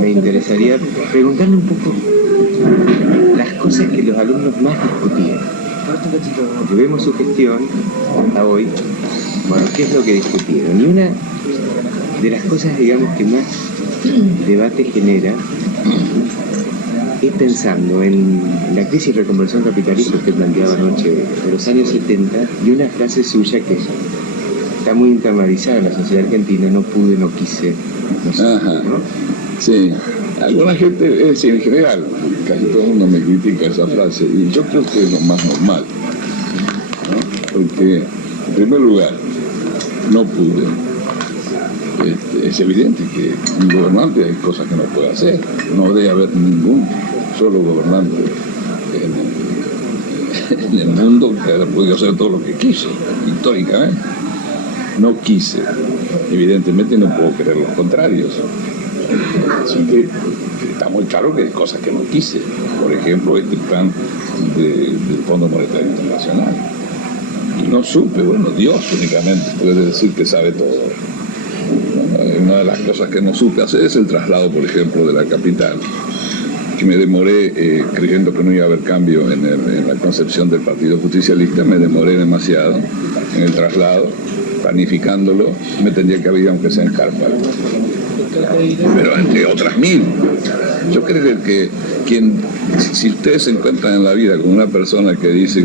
me interesaría preguntarle un poco las cosas que los alumnos más discutían. Porque vemos su gestión hasta hoy, bueno, ¿qué es lo que discutieron? Y una de las cosas, digamos, que más debate genera es pensando en la crisis de reconversión capitalista que usted planteaba anoche de los años 70 y una frase suya que está muy internalizada en la sociedad argentina: no pude, no quise, no sé, ¿no? Sí, alguna gente, es decir, en general, casi todo el mundo me critica esa frase y yo creo que es lo más normal, ¿no? Porque, en primer lugar, no pude. Es evidente que un gobernante hay cosas que no puede hacer. No debe haber ningún solo gobernante en el mundo que haya podido hacer todo lo que quiso, históricamente. No quise. Evidentemente no puedo creer los contrarios. Así que está muy claro que hay cosas que no quise. Por ejemplo, este plan del Fondo Monetario Internacional. Y no supe, bueno, Dios únicamente puede decir que sabe todo. Una de las cosas que no supe hacer es el traslado, por ejemplo, de la capital, que me demoré, creyendo que no iba a haber cambio en la concepción del Partido Justicialista, me demoré demasiado en el traslado, planificándolo, me tendría que haber ido aunque sea en carpa. Pero entre otras mil. Yo creo que si ustedes se encuentran en la vida con una persona que dice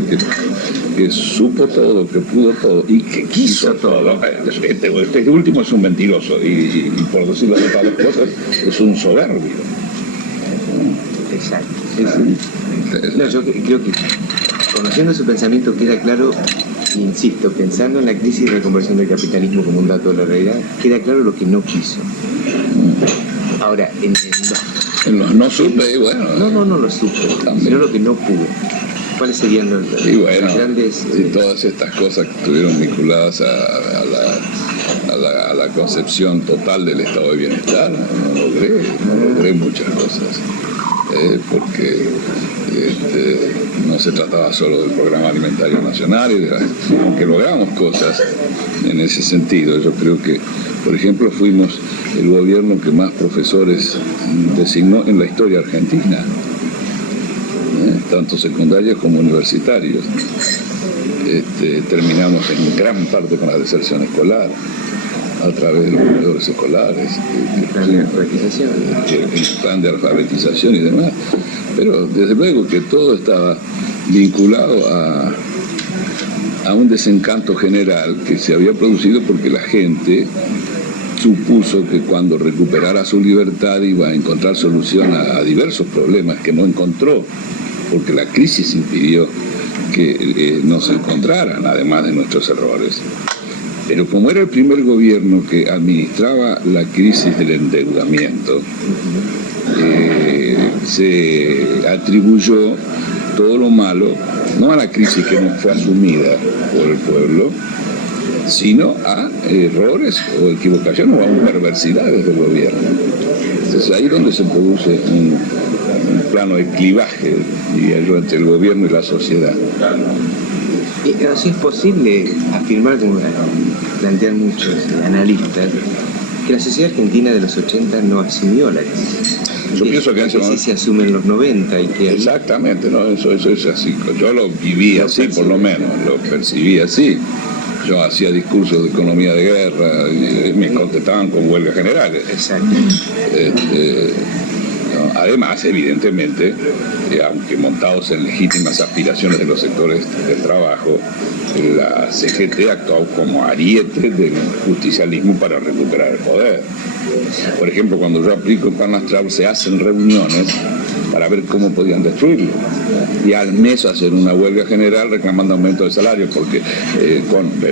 que supo todo, que pudo todo y que quiso todo, este último es un mentiroso y por decirlo de otras cosas, es un soberbio. Exacto. No, yo creo que conociendo su pensamiento queda claro, insisto, pensando en la crisis de reconversión del capitalismo como un dato de la realidad, queda claro lo que no quiso. Ahora, en los no supe, bueno. No lo supe, sino lo que no pudo. ¿Cuáles serían los grandes...? Todas estas cosas que estuvieron vinculadas a la concepción total del estado de bienestar, no logré muchas cosas. Porque no se trataba solo del Programa Alimentario Nacional, aunque logramos cosas en ese sentido. Yo creo que, por ejemplo, fuimos el gobierno que más profesores designó en la historia argentina, tanto secundarios como universitarios. Terminamos en gran parte con la deserción escolar, a través de los comedores escolares, el plan de alfabetización y demás. Pero desde luego que todo estaba vinculado a un desencanto general que se había producido porque la gente supuso que cuando recuperara su libertad iba a encontrar solución a diversos problemas que no encontró, porque la crisis impidió que nos encontraran, además de nuestros errores. Pero como era el primer gobierno que administraba la crisis del endeudamiento, se atribuyó todo lo malo, no a la crisis que no fue asumida por el pueblo, sino a errores o equivocaciones o a perversidades del gobierno. Entonces ahí es donde se produce un plano de clivaje, diría yo, entre el gobierno y la sociedad. Y así es posible afirmar, como plantean muchos analistas, que la sociedad argentina de los 80 no asumió la crisis. Yo pienso que sí se asume en los 90 y que... Exactamente, ¿no? Eso es así. Yo lo viví así, por lo menos, lo percibí así. Yo hacía discursos de economía de guerra y me contestaban con huelgas generales. Exacto. Además, evidentemente, aunque montados en legítimas aspiraciones de los sectores del trabajo, la CGT actuó como ariete del justicialismo para recuperar el poder. Por ejemplo, cuando yo aplico el Plan Astral, se hacen reuniones para ver cómo podían destruirlo. Y al mes hacer una huelga general reclamando aumento de salario, porque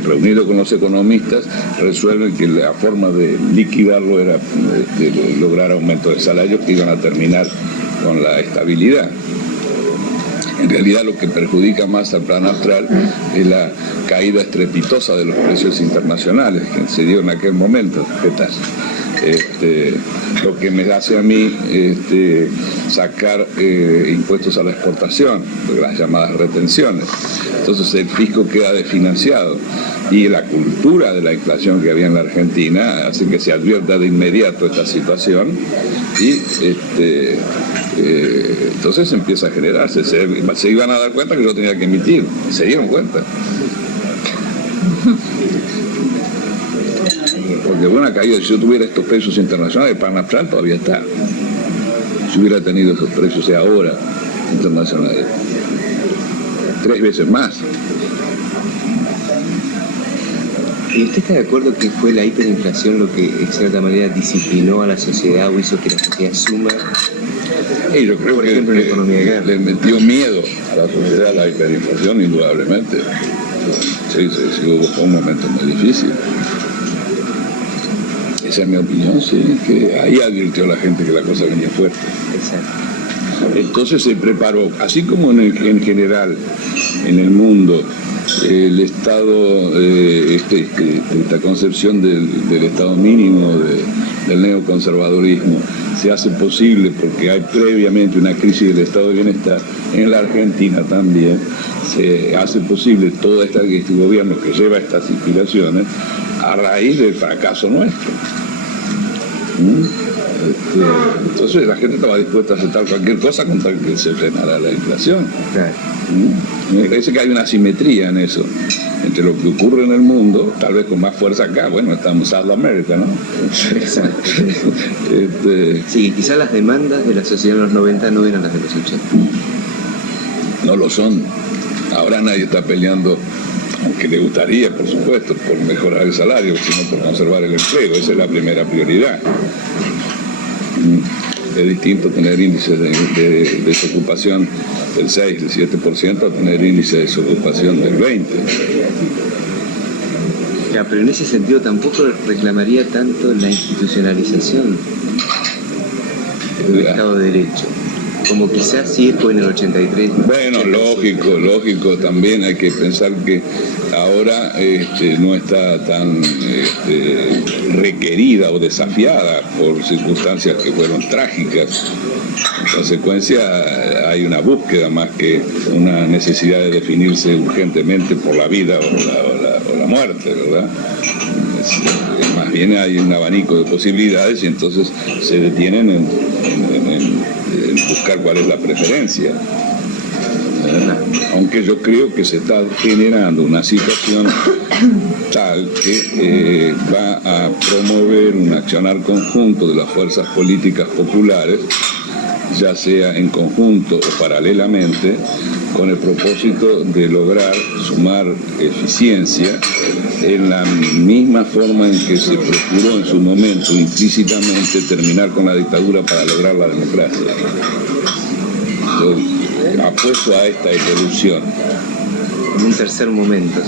reunido con los economistas resuelven que la forma de liquidarlo era lograr aumento de salarios que iban a terminar con la estabilidad. En realidad lo que perjudica más al Plan Astral es la caída estrepitosa de los precios internacionales que se dio en aquel momento. ¿Qué tal? lo que me hace a mí sacar impuestos a la exportación, las llamadas retenciones. Entonces el fisco queda desfinanciado y la cultura de la inflación que había en la Argentina hace que se advierta de inmediato esta situación y entonces empieza a generarse. Se iban a dar cuenta que yo tenía que emitir, se dieron cuenta. Porque buena caída, si yo tuviera estos precios internacionales, el Panafran todavía está. Si hubiera tenido esos precios ahora internacionales, 3 veces más. ¿Y usted está de acuerdo que fue la hiperinflación lo que, en cierta manera, disciplinó a la sociedad o hizo que la sociedad suma? Y yo creo por que ejemplo, en la economía de guerra. le metió miedo a la sociedad la hiperinflación, indudablemente. Sí, fue un momento muy difícil. Esa es mi opinión, sí, que ahí advirtió la gente que la cosa venía fuerte. Exacto. Entonces se preparó, así como en general en el mundo, el Estado, esta concepción del Estado mínimo, del neoconservadurismo, se hace posible porque hay previamente una crisis del Estado de Bienestar. En la Argentina también se hace posible todo este gobierno que lleva estas inspiraciones a raíz del fracaso nuestro. Entonces la gente estaba dispuesta a aceptar cualquier cosa con tal que se frenara la inflación. Claro. Me parece que hay una asimetría en eso, entre lo que ocurre en el mundo, tal vez con más fuerza acá, bueno, estamos South America, ¿no? Exacto. Sí, quizás las demandas de la sociedad en los 90 no eran las de los 80. No lo son. Ahora nadie está peleando, aunque le gustaría, por supuesto, por mejorar el salario, sino por conservar el empleo. Esa es la primera prioridad. Es distinto tener índices de desocupación del 6, del 7% a tener índices de desocupación del 20%. Ya, pero en ese sentido tampoco reclamaría tanto la institucionalización del Estado de Derecho, como quizás sí fue en el 83. Bueno, lógico, también hay que pensar que ahora no está tan requerida o desafiada por circunstancias que fueron trágicas. En consecuencia, hay una búsqueda más que una necesidad de definirse urgentemente por la vida o la muerte, ¿verdad? Más bien hay un abanico de posibilidades y entonces se detienen en buscar cuál es la preferencia. Aunque yo creo que se está generando una situación tal que va a promover un accionar conjunto de las fuerzas políticas populares, ya sea en conjunto o paralelamente, con el propósito de lograr sumar eficiencia en la misma forma en que se procuró en su momento implícitamente terminar con la dictadura para lograr la democracia. Yo apuesto a esta evolución. En un tercer momento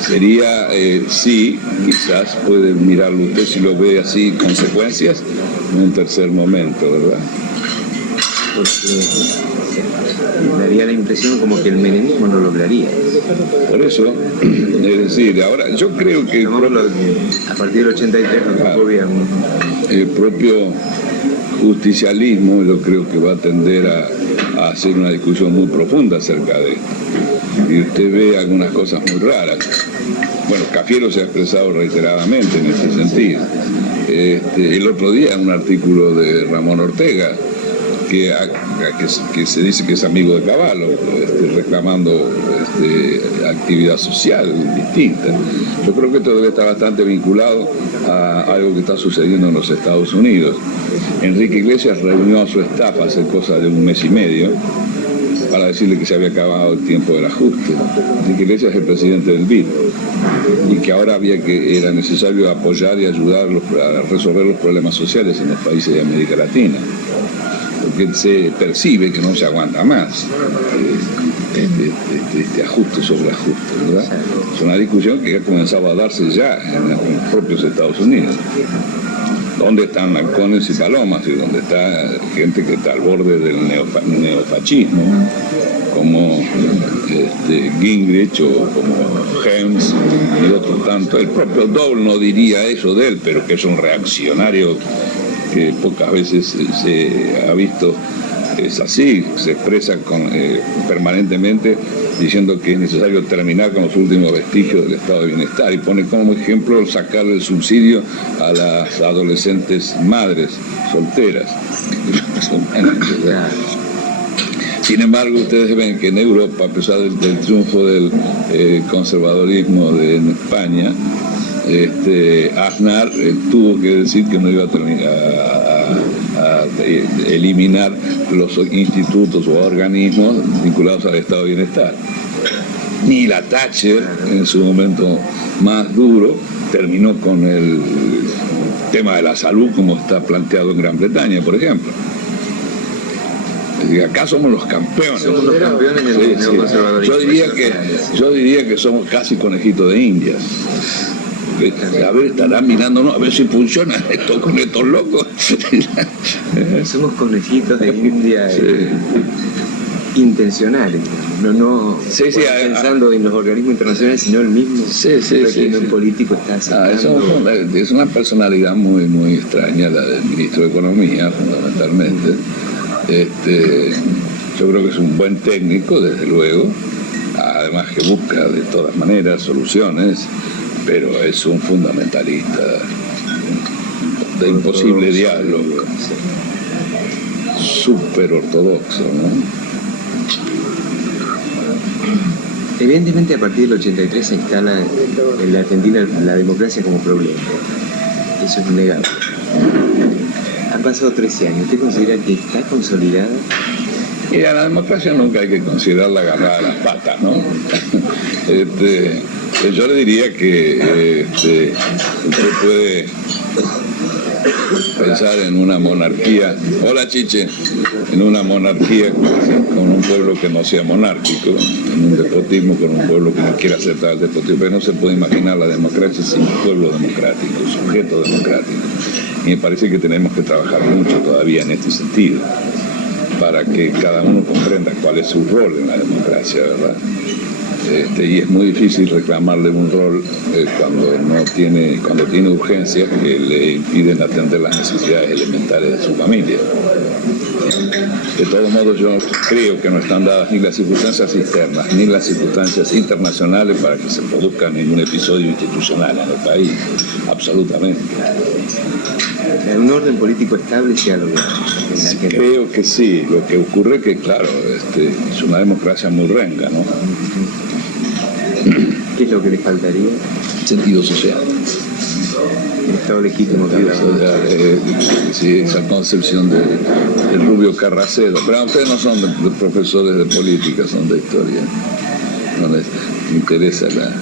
sería sí, quizás puede mirarlo usted si lo ve así, consecuencias en un tercer momento, ¿verdad? Porque daría la impresión como que el menemismo no lograría. Por eso, es decir, ahora yo creo que a partir del 83 no gobierno. El propio justicialismo yo creo que va a tender a hacer una discusión muy profunda acerca de esto. Y usted ve algunas cosas muy raras. Bueno, Cafiero se ha expresado reiteradamente en ese sentido. El otro día un artículo de Ramón Ortega, que se dice que es amigo de Cavallo, reclamando actividad social distinta. Yo creo que esto debe estar bastante vinculado a algo que está sucediendo en los Estados Unidos. Enrique Iglesias reunió a su staff hace cosa de un mes y medio para decirle que se había acabado el tiempo del ajuste. Enrique Iglesias es el presidente del BID y que ahora era necesario apoyar y ayudarlos a resolver los problemas sociales en los países de América Latina, porque se percibe que no se aguanta más este ajuste sobre ajuste, ¿verdad? Es una discusión que ha comenzado a darse ya en los propios Estados Unidos. ¿Dónde están halcones y palomas? Y donde está gente que está al borde del neofascismo, como Gingrich o como Helms y otros tantos. El propio Dole no diría eso de él, pero que es un reaccionario que pocas veces se ha visto. Es así, se expresa permanentemente diciendo que es necesario terminar con los últimos vestigios del estado de bienestar y pone como ejemplo sacar el subsidio a las adolescentes madres solteras. Sin embargo, ustedes ven que en Europa, a pesar del triunfo del conservadorismo en España, Aznar tuvo que decir que no iba a terminar a eliminar los institutos o organismos vinculados al estado de bienestar. Ni la Thatcher, en su momento más duro, terminó con el tema de la salud como está planteado en Gran Bretaña, por ejemplo. Acá somos los campeones. Somos los campeones del neoconservadorismo. Yo diría que somos casi conejitos de Indias. A ver, estarán mirándonos a ver si funciona esto con estos locos. Somos conejitos de India intencionales, no pensando en los organismos internacionales, sino el mismo régimen político está aceptando. Es una personalidad muy, muy extraña la del ministro de Economía, fundamentalmente. Yo creo que es un buen técnico, desde luego, además que busca de todas maneras soluciones, pero es un fundamentalista de imposible diálogo, súper ortodoxo, ¿no? Evidentemente, a partir del 83 se instala en la Argentina la democracia como problema. Eso es innegable. Han pasado 13 años. ¿Usted considera que está consolidada? Mira, la democracia nunca hay que considerarla agarrada a las patas, ¿no? Yo le diría que usted puede pensar en una monarquía, hola Chiche, en una monarquía con un pueblo que no sea monárquico, en un despotismo con un pueblo que no quiera aceptar el despotismo, pero no se puede imaginar la democracia sin pueblo democrático, sujeto democrático. Y me parece que tenemos que trabajar mucho todavía en este sentido, para que cada uno comprenda cuál es su rol en la democracia, ¿verdad? Y es muy difícil reclamarle un rol cuando tiene urgencias que le impiden atender las necesidades elementales de su familia. De todos modos, yo creo que no están dadas ni las circunstancias externas ni las circunstancias internacionales para que se produzca ningún episodio institucional en el país, absolutamente. Un orden político estable se ha logrado. Creo que sí. Lo que ocurre es que, claro, es una democracia muy renga, ¿no? ¿Qué es lo que le faltaría? Sentido social. El Estado legítimo que sí, esa concepción del Rubio Carracedo. Pero ustedes no son de profesores de política, son de historia. No les interesa la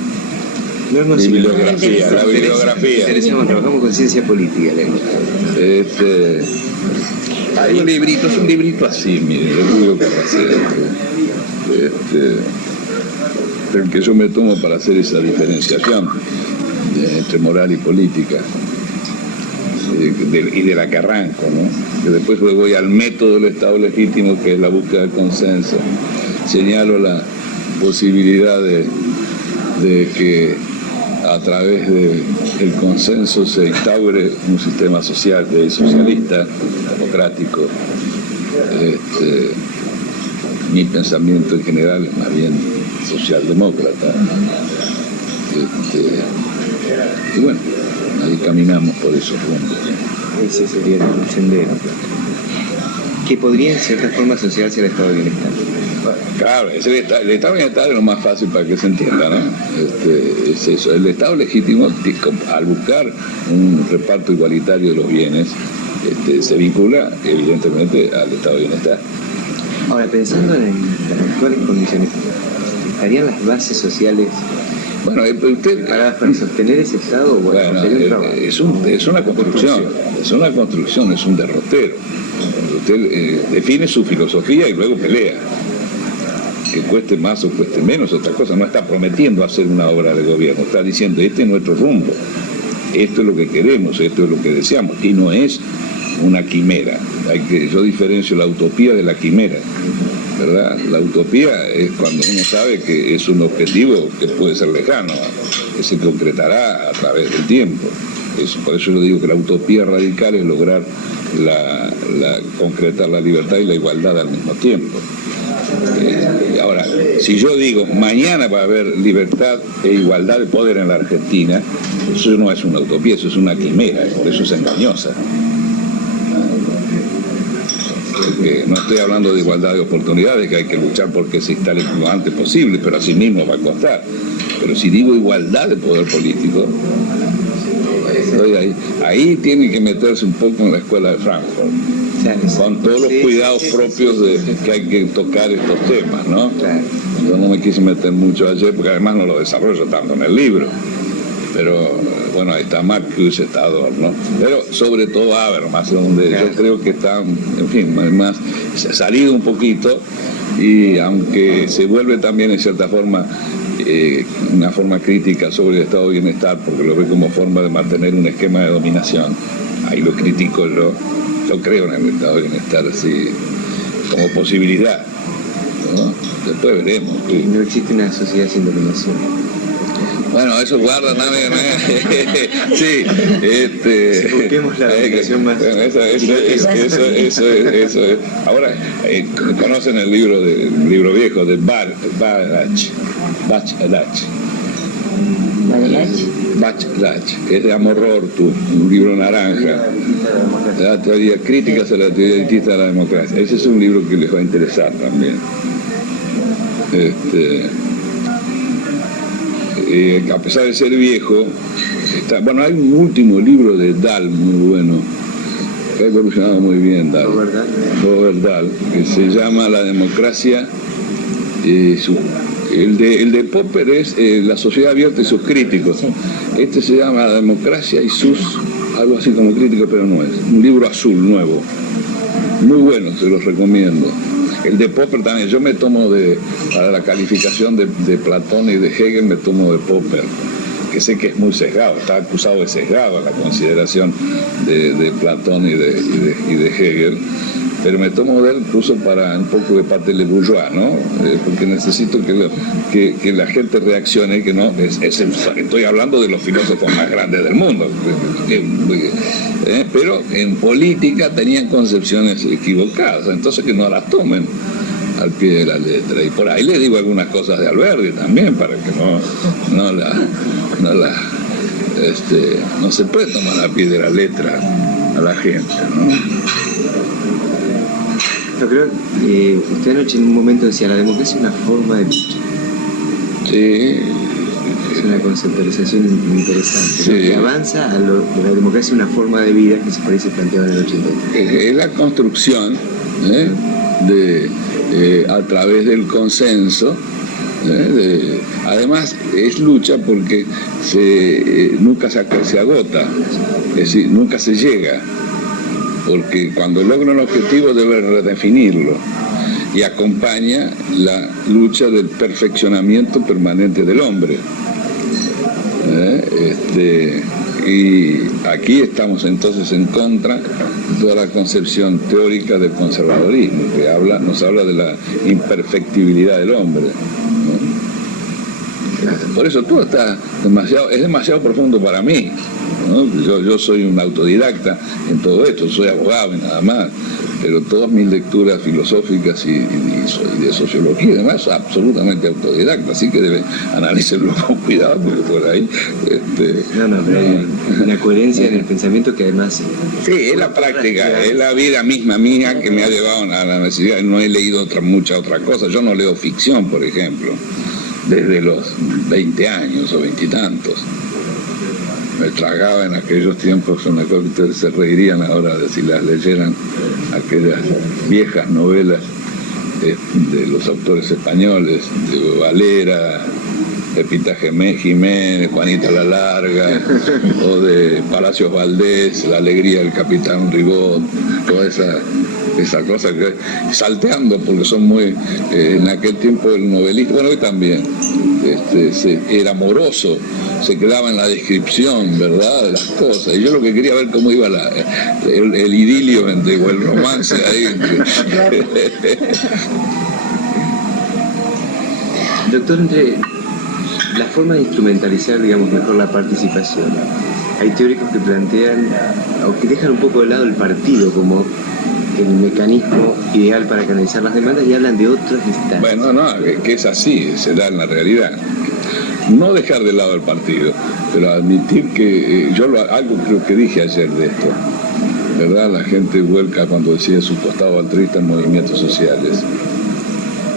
bibliografía. La bibliografía. Trabajamos con ciencia política. Hay un librito así, mire, de Rubio Carracedo. El que yo me tomo para hacer esa diferenciación entre moral y política, y de la que arranco, ¿no? Que después luego voy al método del Estado legítimo, que es la búsqueda del consenso. Señalo la posibilidad de que a través del consenso se instaure un sistema social, socialista, democrático. Mi pensamiento en general es más bien socialdemócrata. Y bueno, ahí caminamos por esos rumbos. Ese sería el sendero. Que podría en cierta forma asociarse al estado de bienestar. Claro, el estado de bienestar es lo más fácil para que se entienda, ¿no? Es eso. El estado legítimo, al buscar un reparto igualitario de los bienes, se vincula evidentemente al estado de bienestar. Ahora, pensando en las actuales condiciones, ¿estarían las bases sociales preparadas para sostener ese estado? Es una construcción, es un derrotero. Usted define su filosofía y luego pelea. Que cueste más o cueste menos, otra cosa. No está prometiendo hacer una obra de gobierno, está diciendo, este es nuestro rumbo. esto es lo que queremos, esto es lo que deseamos, y no es una quimera. Yo diferencio la utopía de la quimera, ¿verdad? La utopía es cuando uno sabe que es un objetivo que puede ser lejano, que se concretará a través del tiempo. Por eso yo digo que la utopía radical es lograr concretar la libertad y la igualdad al mismo tiempo. Ahora, si yo digo mañana va a haber libertad e igualdad de poder en la Argentina, eso no es una utopía, eso es una quimera, por eso es engañosa. Porque no estoy hablando de igualdad de oportunidades, que hay que luchar porque se instale lo antes posible, pero así mismo va a costar. Pero si digo igualdad de poder político, ahí tiene que meterse un poco en la escuela de Frankfurt, con todos los cuidados propios que hay que tocar estos temas, ¿no? Yo no me quise meter mucho ayer porque además no lo desarrollo tanto en el libro, pero bueno, ahí está Marcuse, está Adorno, pero sobre todo Habermas, donde yo creo que está, en fin, además se ha salido un poquito, y aunque se vuelve también en cierta forma una forma crítica sobre el estado de bienestar, porque lo ve como forma de mantener un esquema de dominación, ahí lo critico yo creo en el estado de bienestar así como posibilidad, ¿no? Después veremos. No existe una sociedad sin dominación. Bueno, eso guarda también, sí, busquemos la dominación más. Bueno, eso es. Ahora, conocen el libro viejo de Bachelach, que es de Amorortu, un libro naranja, la teoría críticas a la teoría elitista de la democracia. Ese es un libro que les va a interesar también. A pesar de ser viejo, hay un último libro de Dahl muy bueno, que ha evolucionado muy bien, Robert Dahl, que se llama La democracia. El de Popper es La sociedad abierta y sus críticos. Este se llama La democracia y sus, algo así como críticos, pero no es. Un libro azul, nuevo. Muy bueno, se los recomiendo. El de Popper también, yo me tomo para la calificación de Platón y de Hegel, me tomo de Popper, que sé que es muy sesgado, está acusado de sesgado en la consideración de Platón y de Hegel, pero me tomo de él incluso para un poco de parte le bourgeois, ¿no? Porque necesito que la gente reaccione, que no, estoy hablando de los filósofos más grandes del mundo, pero en política tenían concepciones equivocadas, entonces que no las tomen al pie de la letra. Y por ahí les digo algunas cosas de Alberti también, para que no se puede tomar al pie de la letra a la gente, ¿no? Yo creo que usted anoche en un momento decía, la democracia es una forma de lucha. Sí. Es una conceptualización interesante, sí, ¿no? Que avanza a la democracia es una forma de vida que se parece planteado en el 83. Es la construcción a través del consenso. Además es lucha porque nunca se agota, es decir, nunca se llega, porque cuando logra un objetivo debe redefinirlo, y acompaña la lucha del perfeccionamiento permanente del hombre. Y aquí estamos entonces en contra de toda la concepción teórica del conservadorismo, que nos habla de la imperfectibilidad del hombre, ¿no? Por eso todo es demasiado profundo para mí, ¿no? Yo soy un autodidacta en todo esto, soy abogado y nada más, pero todas mis lecturas filosóficas y de sociología y demás son absolutamente autodidacta, así que deben analizarlo con cuidado, porque por ahí... pero hay una coherencia en el pensamiento que además... Sí, es la práctica, es la vida misma mía que me ha llevado a la necesidad. No he leído mucha otra cosa, yo no leo ficción, por ejemplo, desde los 20 años o 20 y tantos. Me tragaba en aquellos tiempos una cosa que ustedes se reirían ahora de si las leyeran, aquellas viejas novelas de los autores españoles, de Valera, Pepita Jiménez, Juanita la Larga, o de Palacios Valdés, La Alegría del Capitán Ribot, toda esa cosa que salteando, porque son muy, en aquel tiempo el novelista, bueno, hoy también, era amoroso, se quedaba en la descripción, ¿verdad?, de las cosas, y yo lo que quería ver cómo iba el idilio o el romance ahí. Doctor, entre la forma de instrumentalizar, digamos, mejor la participación, hay teóricos que plantean, o que dejan un poco de lado el partido como el mecanismo ideal para canalizar las demandas y hablan de otras instancias. Bueno, no, que es así, se da en la realidad. No dejar de lado el partido, pero admitir que, algo creo que dije ayer de esto, ¿verdad? La gente vuelca cuando decía su costado altruista en movimientos sociales,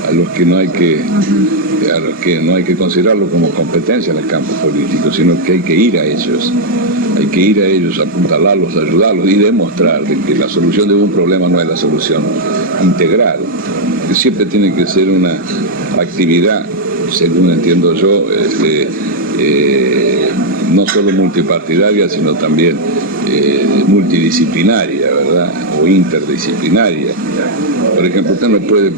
a los que no hay que considerarlo como competencia en el campo político, sino que hay que ir a ellos, apuntalarlos, ayudarlos y demostrar que la solución de un problema no es la solución integral, que siempre tiene que ser una actividad, según entiendo yo, no solo multipartidaria, sino también multidisciplinaria, ¿verdad?, o interdisciplinaria. Por ejemplo, usted no puede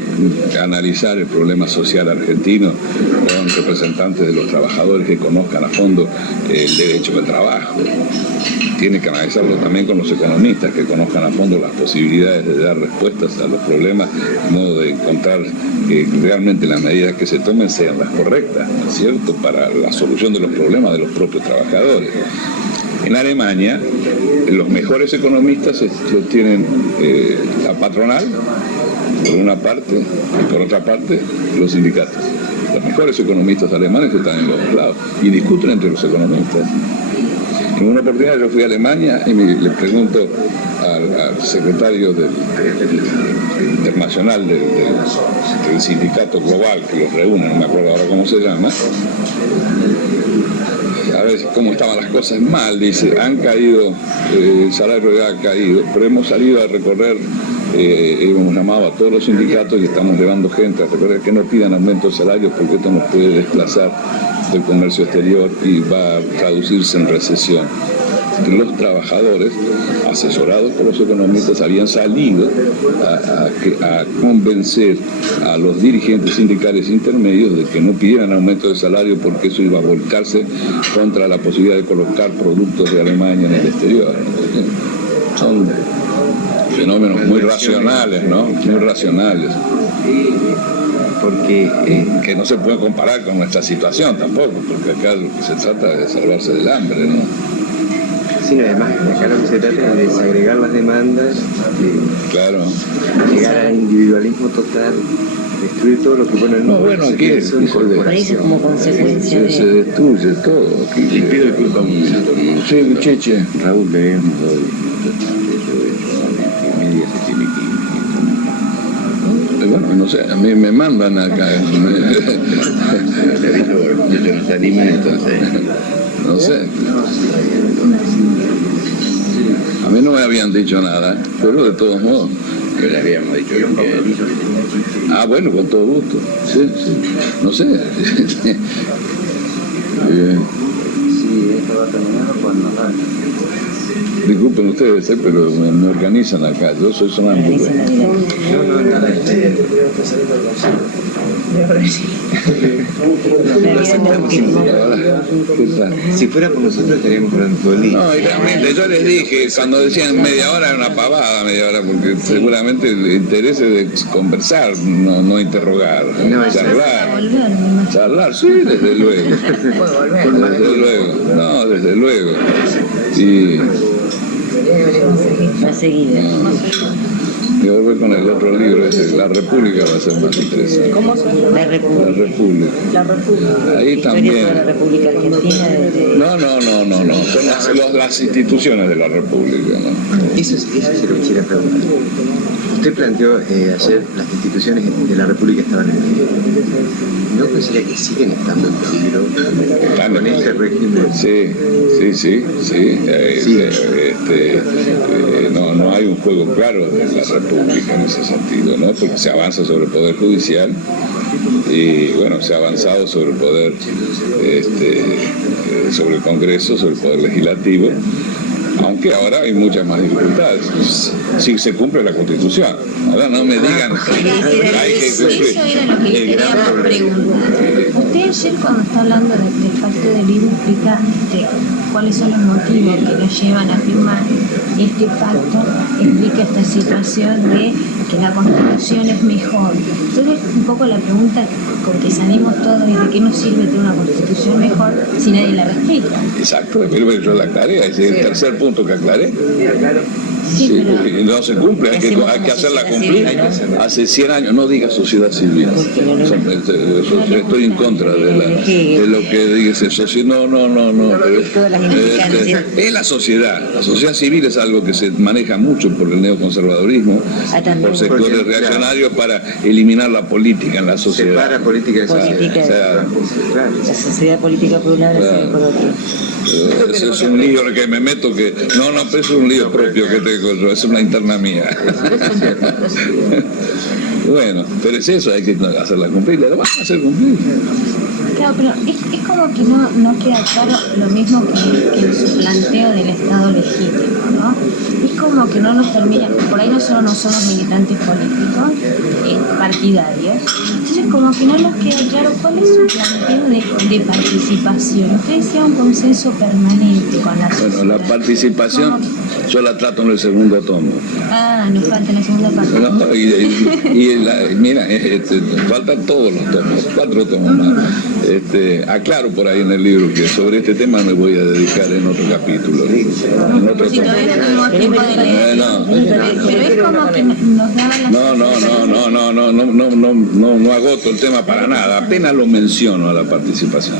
analizar el problema social argentino con representantes de los trabajadores que conozcan a fondo el derecho del trabajo. Tiene que analizarlo también con los economistas que conozcan a fondo las posibilidades de dar respuestas a los problemas, de modo de encontrar que realmente las medidas que se tomen sean las correctas, ¿no es cierto?, para la solución de los problemas de los propios trabajadores. En Alemania, los mejores economistas lo tienen la patronal, por una parte, y por otra parte, los sindicatos. Los mejores economistas alemanes están en los dos lados y discuten entre los economistas. En una oportunidad yo fui a Alemania y le pregunto al secretario internacional del sindicato global que los reúne, no me acuerdo ahora cómo se llama, a ver cómo estaban las cosas. Mal, dice, han caído, el salario ya ha caído, pero hemos salido a recorrer, hemos llamado a todos los sindicatos y estamos llevando gente a recorrer que no pidan aumento de salarios porque esto nos puede desplazar del comercio exterior y va a traducirse en recesión. Los trabajadores, asesorados por los economistas, habían salido a convencer a los dirigentes sindicales intermedios de que no pidieran aumento de salario porque eso iba a volcarse contra la posibilidad de colocar productos de Alemania en el exterior. Son fenómenos muy racionales, ¿no? Muy racionales. Porque que no se puede comparar con nuestra situación tampoco, porque acá lo que se trata es de salvarse del hambre, ¿no? Sí, además, acá lo que se trata es de desagregar las demandas, claro, llegar al individualismo total, destruir todo lo que pone el mundo. No, bueno, aquí parece como consecuencia se destruye todo. Aquí. Le pido disculpas, sí, Cheche. Raúl, debemos media se tiene que ir. Bueno, no sé, a mí me mandan acá. Le aviso, ellos no se animan, entonces. No sé. A mí no me habían dicho nada, pero de todos modos. Que le habíamos dicho que... Ah, bueno, con todo gusto. Sí, sí. No sé. Sí, esto va terminando cuando nos Disculpen ustedes, pero me organizan acá. Yo soy sonámbulo. Si fuera por nosotros estaríamos hablando todo el día. No, y realmente yo les dije, cuando decían media hora era una pavada, media hora, porque seguramente el interés es de conversar, no interrogar, charlar, sí, desde luego. Desde luego, no, desde luego. Y más seguida. y volver con el otro libro, La República va a ser más interesante. ¿Cómo son? La República. La República. La República. Ahí Historia también. sobre la República Argentina. No. Son las instituciones de la República, ¿no? Eso se lo quisiera preguntar. Usted planteó ayer las instituciones de la República estaban en peligro. ¿No considera que siguen estando en peligro con este régimen? Sí. No hay un juego claro de la República. república en ese sentido, ¿no? Porque se avanza sobre el poder judicial y bueno, se ha avanzado sobre el poder, sobre el Congreso, sobre el poder legislativo, aunque ahora hay muchas más dificultades si se cumple la Constitución. Ahora no me digan hay que Eso cumplir. era lo que queríamos preguntar. Usted ayer cuando está hablando del pacto del libro explica cuáles son los motivos que lo llevan a firmar este pacto, explica esta situación de que la Constitución es mejor. Entonces un poco la pregunta con que salimos todos es de qué nos sirve tener una Constitución mejor si nadie la respeta. Exacto, pero yo la aclaré, es el tercer punto que aclaré. Sí, Sí, pero no se cumple, hay que hacerla cumplir. Hace 100 años, no diga sociedad civil. Estoy en contra de lo que dice sociedad. No. Es la sociedad. La sociedad civil es algo que se maneja mucho por el neoconservadurismo, por sectores reaccionarios para eliminar la política en la sociedad. Separa política de Política. sociedad. Claro. La sociedad política por un lado, la sociedad por otro. Ese es un lío en el que me meto que... No, pero es un lío propio que tengo yo, es una interna mía. Bueno, pero es eso, hay que hacerla cumplir, la van a hacer cumplir. claro, pero es como que no queda claro lo mismo que en su planteo del Estado legítimo, ¿no? Es como que no nos termina, por ahí nosotros no somos militantes políticos, partidarios, entonces como que no nos queda claro cuál es su planteo de participación. Usted decía un consenso permanente con la sociedad. Bueno, la participación yo la trato en el segundo tomo. Ah, nos falta la segunda parte. No, mira, faltan todos los tomos, 4 tomos más. Aclaro por ahí en el libro que sobre este tema me voy a dedicar en otro capítulo. En otro Si tomo. todavía no tenemos tiempo de leer. No. Pero es como que nos daban las... No agoto el tema para nada, apenas lo menciono a la participación.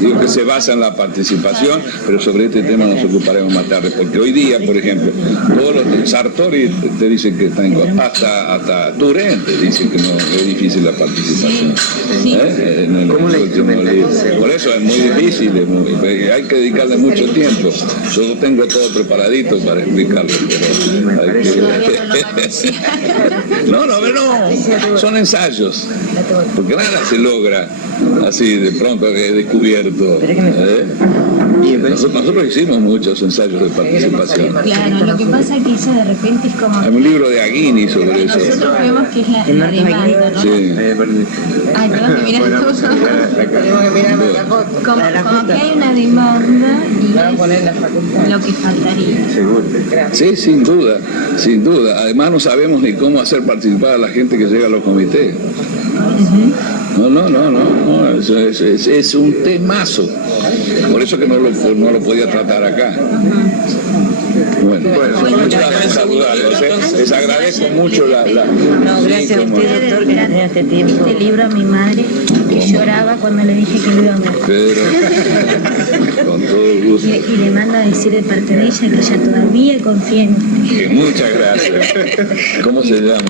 Digo que se basa en la participación, pero sobre este tema nos ocuparemos más tarde, porque hoy día, por ejemplo, todos los Sartori te dicen que están hasta Turén te dicen que no es difícil la participación. Sí. En el ¿Cómo la último libro. instrumentalización? Por eso es muy difícil, hay que dedicarle mucho tiempo. Yo tengo todo preparadito para explicarlo, pero hay que... Todavía no lo anunciaron. No, son ensayos, porque nada se logra así de pronto descubierto. Nosotros hicimos muchos ensayos de participación. Claro, lo que pasa es que eso de repente es como... Hay un libro de Aguini sobre eso. Nosotros vemos que es la demanda, ¿no? Sí. Ay, tenemos que mirar todo. Tenemos que mirar la foto. Como que hay una demanda y es lo que faltaría. Seguro. Sí, sin duda. Además no sabemos ni cómo hacer participar a la gente que llega a los comités. No, es un temazo. Por eso que no lo podía tratar acá. Bueno, muchas gracias, saludarlos. Les agradezco mucho la No, gracias a usted, doctor, que nos dio este tiempo. Este libro a mi madre, que lloraba cuando le dije que lo iba a ver. Pedro, con todo el gusto. Y le mando a decir de parte de ella que ella todavía confía en usted. Muchas gracias. ¿Cómo se llama?